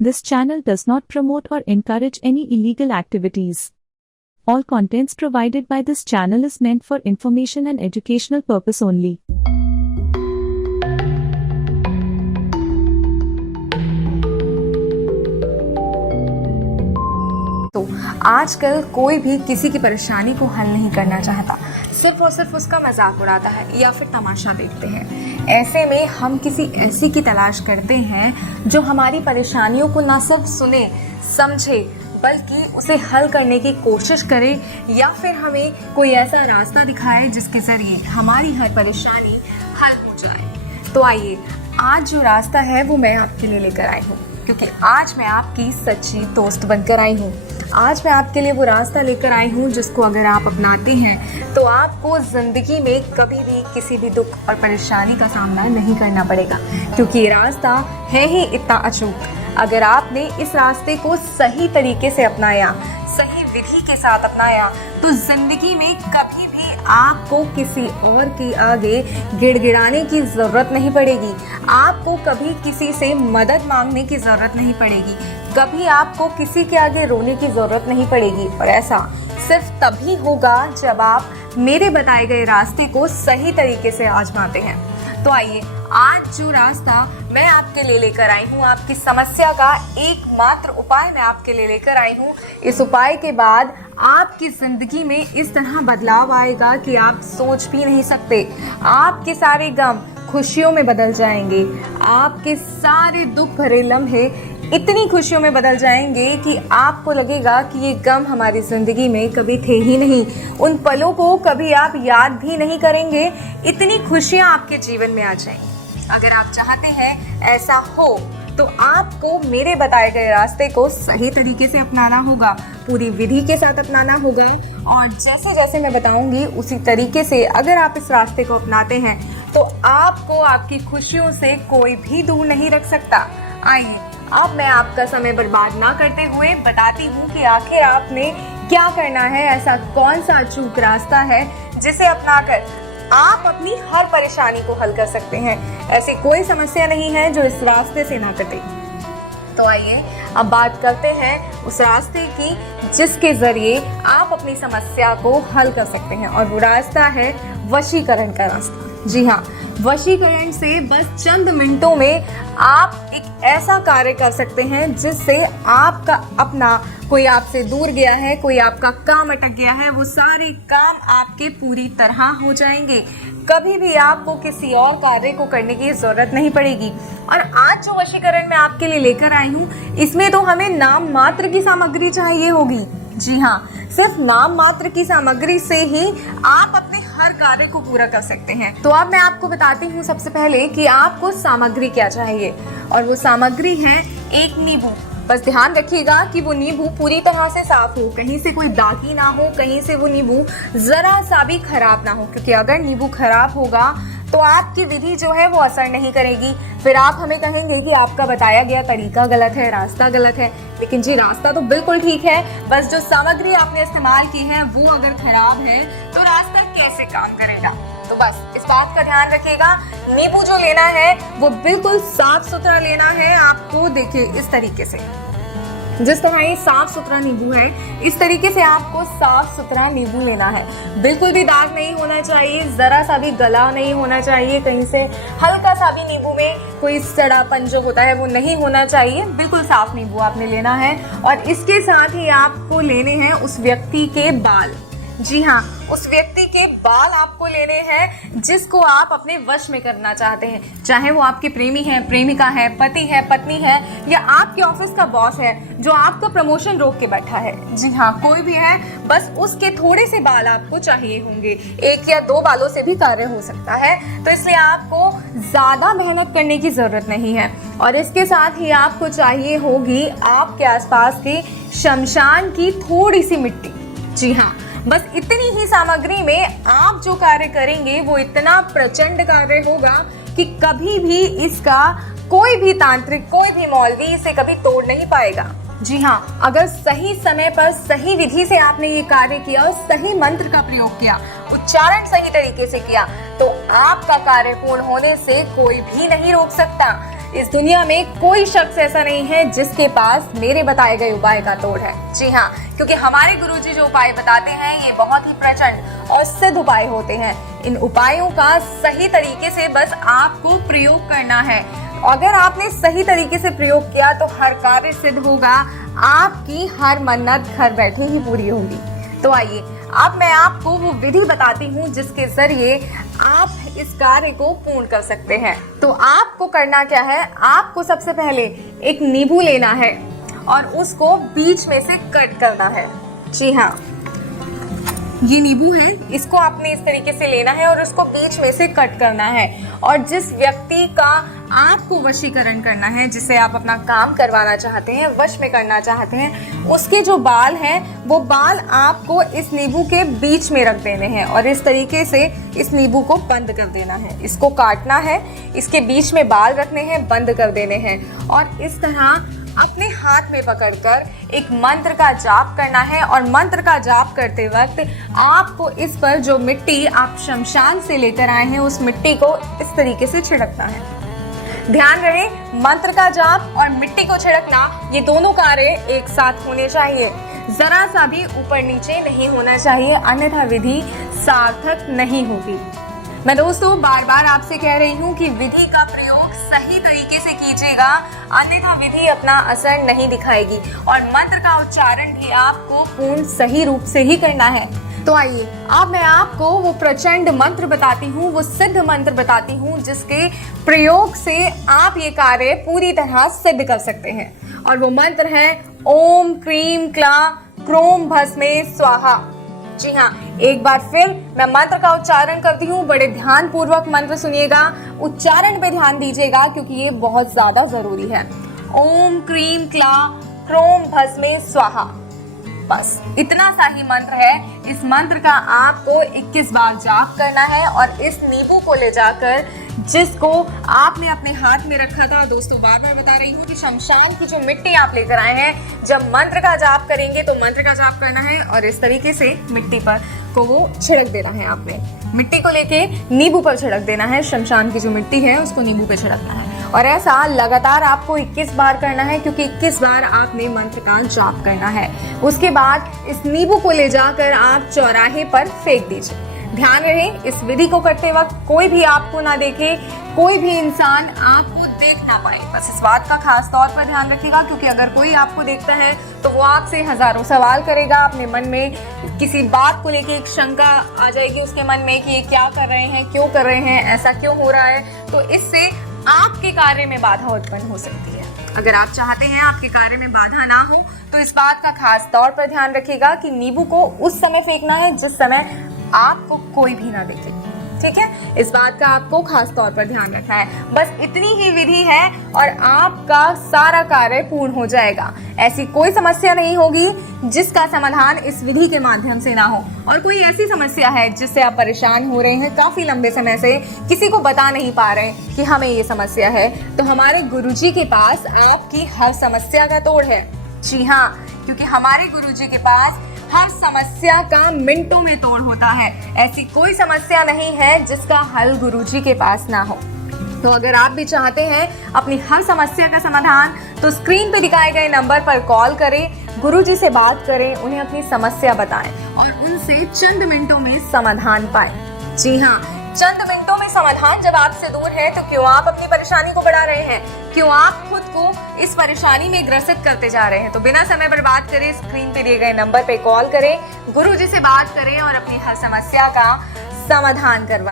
This channel does not promote or encourage any illegal activities. All contents provided by this channel is meant for information and educational purpose only. तो आजकल कोई भी किसी की परेशानी को हल नहीं करना चाहता, सिर्फ और सिर्फ उसका मजाक उड़ाता है या फिर तमाशा देखते हैं। ऐसे में हम किसी ऐसी की तलाश करते हैं जो हमारी परेशानियों को ना सिर्फ सुने समझे बल्कि उसे हल करने की कोशिश करे या फिर हमें कोई ऐसा रास्ता दिखाए जिसके ज़रिए हमारी हर परेशानी हल हो जाए। तो आइए, आज जो रास्ता है वो मैं आपके लिए लेकर आई हूँ, क्योंकि आज मैं आपकी सच्ची दोस्त बनकर आई हूँ। आज मैं आपके लिए वो रास्ता लेकर आई हूँ जिसको अगर आप अपनाते हैं तो आपको ज़िंदगी में कभी भी किसी भी दुख और परेशानी का सामना नहीं करना पड़ेगा, क्योंकि ये रास्ता है ही इतना अचूक। अगर आपने इस रास्ते को सही तरीके से अपनाया, सही विधि के साथ अपनाया, तो ज़िंदगी में कभी भी आपको किसी और के आगे गिड़गिड़ाने की ज़रूरत नहीं पड़ेगी। आपको कभी किसी से मदद मांगने की ज़रूरत नहीं पड़ेगी, कभी आपको किसी के आगे रोने की ज़रूरत नहीं पड़ेगी। और ऐसा सिर्फ तभी होगा जब आप मेरे बताए गए रास्ते को सही तरीके से आजमाते हैं। तो आइए, आज जो रास्ता मैं आपके लिए लेकर आई हूँ, आपकी समस्या का एकमात्र उपाय मैं आपके लिए लेकर आई हूँ। इस उपाय के बाद आपकी ज़िंदगी में इस तरह बदलाव आएगा कि आप सोच भी नहीं सकते। आपके सारे गम खुशियों में बदल जाएंगे, आपके सारे दुख भरे लम्हे इतनी खुशियों में बदल जाएंगे कि आपको लगेगा कि ये गम हमारी ज़िंदगी में कभी थे ही नहीं। उन पलों को कभी आप याद भी नहीं करेंगे, इतनी खुशियाँ आपके जीवन में आ जाएंगी। अगर आप चाहते हैं ऐसा हो तो आपको मेरे बताए गए रास्ते को सही तरीके से अपनाना होगा, पूरी विधि के साथ अपनाना होगा, और जैसे जैसे मैं बताऊंगी उसी तरीके से अगर आप इस रास्ते को अपनाते हैं तो आपको आपकी खुशियों से कोई भी दूर नहीं रख सकता। आइए, अब मैं आपका समय बर्बाद ना करते हुए बताती हूँ कि आखिर आपने क्या करना है। ऐसा कौन सा अचूक रास्ता है जिसे अपनाकर आप अपनी हर परेशानी को हल कर सकते हैं। ऐसी कोई समस्या नहीं है जो इस रास्ते से ना कटे। तो आइए, अब बात करते हैं उस रास्ते की जिसके जरिए आप अपनी समस्या को हल कर सकते हैं, और वो रास्ता है वशीकरण का रास्ता। जी हाँ, वशीकरण से बस चंद मिनटों में आप एक ऐसा कार्य कर सकते हैं जिससे आपका अपना कोई आपसे दूर गया है, कोई आपका काम अटक गया है, वो सारे काम आपके पूरी तरह हो जाएंगे। कभी भी आपको किसी और कार्य को करने की ज़रूरत नहीं पड़ेगी। और आज जो वशीकरण मैं आपके लिए लेकर आई हूँ, इसमें तो हमें नाम मात्र की सामग्री चाहिए होगी। जी हाँ, सिर्फ नाम मात्र की सामग्री से ही आप अपने हर कार्य को पूरा कर सकते हैं। तो अब मैं आपको बताती हूँ सबसे पहले कि आपको सामग्री क्या चाहिए, और वो सामग्री है एक नींबू। बस ध्यान रखिएगा कि वो नींबू पूरी तरह से साफ हो, कहीं से कोई दागी ना हो, कहीं से वो नींबू जरा सा भी खराब ना हो, क्योंकि अगर नींबू खराब होगा तो आपकी विधि जो है वो असर नहीं करेगी। फिर आप हमें कहेंगे कि आपका बताया गया तरीका गलत है, रास्ता गलत है। लेकिन जी, रास्ता तो बिल्कुल ठीक है, बस जो सामग्री आपने इस्तेमाल की है वो अगर खराब है तो रास्ता कैसे काम करेगा। तो बस इस बात का ध्यान रखिएगा। नींबू जो लेना है वो बिल्कुल साफ सुथरा लेना है। आपको देखिए इस तरीके से, जिस तरह ये साफ सुथरा नींबू है, इस तरीके से आपको साफ सुथरा नींबू लेना है। बिल्कुल भी दाग नहीं होना चाहिए, जरा सा भी गला नहीं होना चाहिए, कहीं से हल्का सा भी नींबू में कोई सड़ापन जो होता है वो नहीं होना चाहिए। बिल्कुल साफ नींबू आपने लेना है। और इसके साथ ही आपको लेने हैं उस व्यक्ति के बाल। जी हाँ, उस व्यक्ति के बाल आपको लेने हैं जिसको आप अपने वश में करना चाहते हैं, चाहे वो आपके प्रेमी है, प्रेमिका है, पति है, पत्नी है, या आपके ऑफिस का बॉस है जो आपका प्रमोशन रोक के बैठा है। जी हाँ, कोई भी है, बस उसके थोड़े से बाल आपको चाहिए होंगे। 1 या 2 बालों से भी कार्य हो सकता है, तो इसलिए आपको ज़्यादा मेहनत करने की ज़रूरत नहीं है। और इसके साथ ही आपको चाहिए होगी आपके आसपास के शमशान की थोड़ी सी मिट्टी। जी हाँ, बस इतनी ही सामग्री में आप जो कार्य करेंगे वो इतना प्रचंड कार्य होगा कि कभी भी इसका कोई भी तांत्रिक, कोई भी मौलवी इसे कभी तोड़ नहीं पाएगा। जी हाँ, अगर सही समय पर सही विधि से आपने ये कार्य किया और सही मंत्र का प्रयोग किया, उच्चारण सही तरीके से किया, तो आपका कार्य पूर्ण होने से कोई भी नहीं रोक सकता। इस दुनिया में कोई शख्स ऐसा नहीं है जिसके पास मेरे बताए गए उपाय का तोड़ है। जी हाँ, क्योंकि हमारे गुरुजी जो उपाय बताते हैं ये बहुत ही प्रचंड और सिद्ध उपाय होते हैं। इन उपायों का सही तरीके से बस आपको प्रयोग करना है। अगर आपने सही तरीके से प्रयोग किया तो हर कार्य सिद्ध होगा, आपकी हर मन्नत घर बैठे ही पूरी होगी। तो आइए अब मैं आपको वो विधि बताती हूँ जिसके जरिए आप इस कार्य को पूर्ण कर सकते हैं। तो आपको करना क्या है, आपको सबसे पहले एक नींबू लेना है और उसको बीच में से कट करना है। जी हाँ, ये नींबू है, इसको आपने इस तरीके से लेना है और उसको बीच में से कट करना है। और जिस व्यक्ति का आपको वशीकरण करना है, जिसे आप अपना काम करवाना चाहते हैं, वश में करना चाहते हैं, उसके जो बाल हैं वो बाल आपको इस नींबू के बीच में रख देने हैं और इस तरीके से इस नींबू को बंद कर देना है। इसको काटना है, इसके बीच में बाल रखने हैं, बंद कर देने हैं और इस तरह अपने हाथ में पकड़कर एक मंत्र का जाप करना है। और मंत्र का जाप करते वक्त आपको इस पर जो मिट्टी आप शमशान से लेकर आए हैं उस मिट्टी को इस तरीके से छिड़कना है। ध्यान रहे, मंत्र का जाप और मिट्टी को छिड़कना ये दोनों कार्य एक साथ होने चाहिए। जरा सा भी ऊपर नीचे नहीं होना चाहिए, अन्यथा विधि सार्थक नहीं होगी। मैं दोस्तों बार बार आपसे कह रही हूँ कि विधि का प्रयोग सही तरीके से कीजिएगा, अन्यथा विधि अपना असर नहीं दिखाएगी और मंत्र का उच्चारण भी आपको पूर्ण सही रूप से ही करना है। तो आइए अब मैं आपको वो प्रचंड मंत्र बताती हूँ, वो सिद्ध मंत्र बताती हूँ जिसके प्रयोग से आप ये कार्य पूरी तरह सिद्ध कर सकते हैं। और वो मंत्र है ओम क्रीम क्ला क्रोम भस्मे स्वाहा। जी हाँ, एक बार फिर मैं मंत्र का उच्चारण करती हूँ, बड़े ध्यान पूर्वक मंत्र सुनिएगा, उच्चारण पे ध्यान दीजिएगा क्योंकि ये बहुत ज्यादा जरूरी है। ओम क्रीम क्ला क्रोम भस्मे स्वाहा। बस इतना सा ही मंत्र है। इस मंत्र का आपको 21 बार जाप करना है और इस नींबू को ले जाकर जिसको आपने अपने हाथ में रखा था, दोस्तों बार बार बता रही हूँ कि शमशान की जो मिट्टी आप लेकर आए हैं, जब मंत्र का जाप करेंगे तो मंत्र का जाप करना है और इस तरीके से मिट्टी पर को वो छिड़क देना है। आपने मिट्टी को लेके नींबू पर छिड़क देना है, शमशान की जो मिट्टी है उसको नींबू पे छिड़कना है और ऐसा लगातार आपको 21 बार करना है क्योंकि 21 बार आपने मंत्र का जाप करना है। उसके बाद इस नींबू को ले जाकर आप चौराहे पर फेंक दीजिए। ध्यान रहे, इस विधि को करते वक्त कोई भी आपको ना देखे, कोई भी इंसान आपको देख ना पाए। बस इस बात का खास तौर पर ध्यान रखिएगा क्योंकि अगर कोई आपको देखता है तो वो आपसे हजारों सवाल करेगा। अपने मन में किसी बात को लेके एक शंका आ जाएगी उसके मन में कि ये क्या कर रहे हैं, क्यों कर रहे हैं, ऐसा क्यों हो रहा है। तो इससे आपके कार्य में बाधा उत्पन्न हो सकती है। अगर आप चाहते हैं आपके कार्य में बाधा ना हो तो इस बात का खास तौर पर ध्यान रखिएगा कि नींबू को उस समय फेंकना है जिस समय आपको कोई भी ना देखे। ठीक है, इस बात का आपको खास तौर पर ध्यान रखना है। बस इतनी ही विधि है और आपका सारा कार्य पूर्ण हो जाएगा। ऐसी कोई समस्या नहीं होगी जिसका समाधान इस विधि के माध्यम से ना हो। और कोई ऐसी समस्या है जिससे आप परेशान हो रहे हैं काफी लंबे समय से, किसी को बता नहीं पा रहे कि हमें ये समस्या है, तो हमारे गुरुजी के पास आपकी हर समस्या का तोड़ है। जी हाँ, क्योंकि हमारे गुरुजी के पास हर समस्या का मिनटों में तोड़ होता है। ऐसी कोई समस्या नहीं है जिसका हल गुरुजी के पास ना हो। तो अगर आप भी चाहते हैं अपनी हर समस्या का समाधान, तो स्क्रीन पे दिखाए गए नंबर पर कॉल करें, गुरुजी से बात करें, उन्हें अपनी समस्या बताएं और उनसे चंद मिनटों में समाधान पाएं। जी हाँ, चंद मिनटों में समाधान जब आपसे दूर है तो क्यों आप अपनी परेशानी को बढ़ा रहे हैं, क्यों आप खुद को इस परेशानी में ग्रसित करते जा रहे हैं। तो बिना समय बर्बाद करे स्क्रीन पे दिए गए नंबर पे कॉल करें, गुरुजी से बात करें और अपनी हर समस्या का समाधान करवाएं।